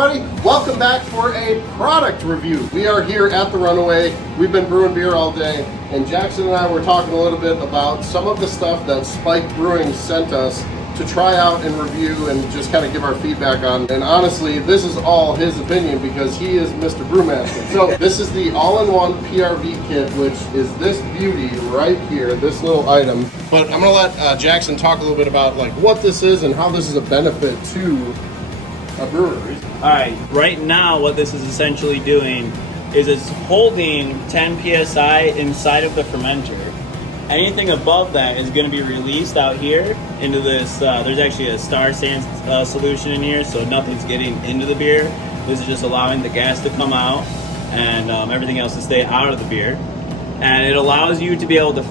everybody, welcome back for a product review. We are here at the Runaway. We've been brewing beer all day, and Jackson and I were talking a little bit about some of the stuff that Spike Brewing sent us to try out and review and just kind of give our feedback on. And honestly, this is all his opinion because he is Mr. Brewmaster. So this is the all-in-one PRV kit, which is this beauty right here, this little item. But I'm gonna let Jackson talk a little bit about like what this is and how this is a benefit to a brewery. All right, right now what this is essentially doing is it's holding 10 psi inside of the fermenter. Anything above that is going to be released out here into this. There's actually a star sand solution in here, so nothing's getting into the beer. This is just allowing the gas to come out and everything else to stay out of the beer. And it allows you to be able to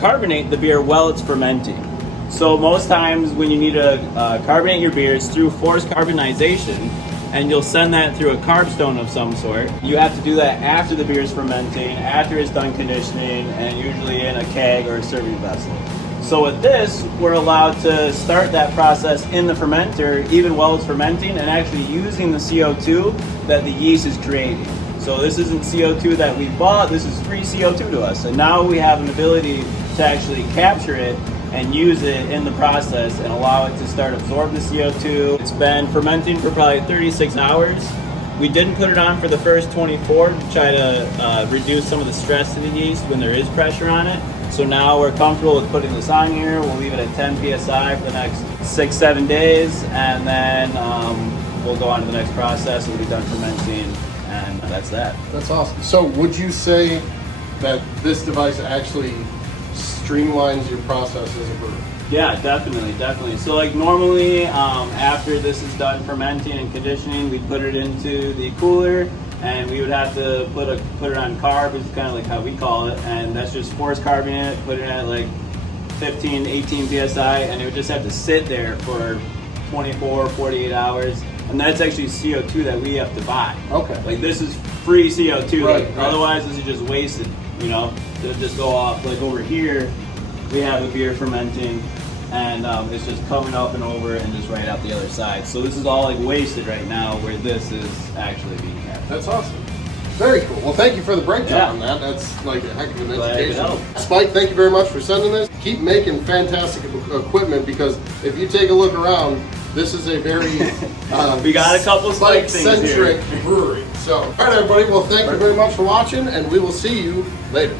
carbonate the beer while it's fermenting. So most times when you need to carbonate your beer, it's through forced carbonization, and you'll send that through a carb stone of some sort. You have to do that after the beer is fermenting, after it's done conditioning, and usually in a keg or a serving vessel. So with this, we're allowed to start that process in the fermenter, even while it's fermenting, and actually using the CO2 that the yeast is creating. So this isn't CO2 that we bought, this is free CO2 to us. And now we have an ability to actually capture it and use it in the process and allow it to start absorb the CO2. It's been fermenting for probably 36 hours. We didn't put it on for the first 24 to try to reduce some of the stress to the yeast when there is pressure on it. So now we're comfortable with putting this on here. We'll leave it at 10 psi for the next 6-7 days, and then we'll go on to the next process. We'll be done fermenting, and that's that. That's awesome. So would you say that this device actually streamlines your process as a brewer? Yeah, definitely. So like normally after this is done fermenting and conditioning, we put it into the cooler and we would have to put it on carb, which is kind of like how we call it, and that's just forced carbing it, put it at like 15-18 psi, and it would just have to sit there for 24-48 hours, and that's actually CO2 that we have to buy. Okay. Like this is free CO2, right. Otherwise this is just wasted, you know? It'll just go off. Like over here, we have a beer fermenting, and it's just coming up and over and just right out the other side. So this is all like wasted right now, where this is actually being captured. That's awesome. Very cool. Well, thank you for the breakdown on that. That's like a heck of an education. Spike, thank you very much for sending this. Keep making fantastic equipment, because if you take a look around, this is a very we got a couple Spike-centric brewery. So, all right, everybody. Well, thank you very much for watching, and we will see you later.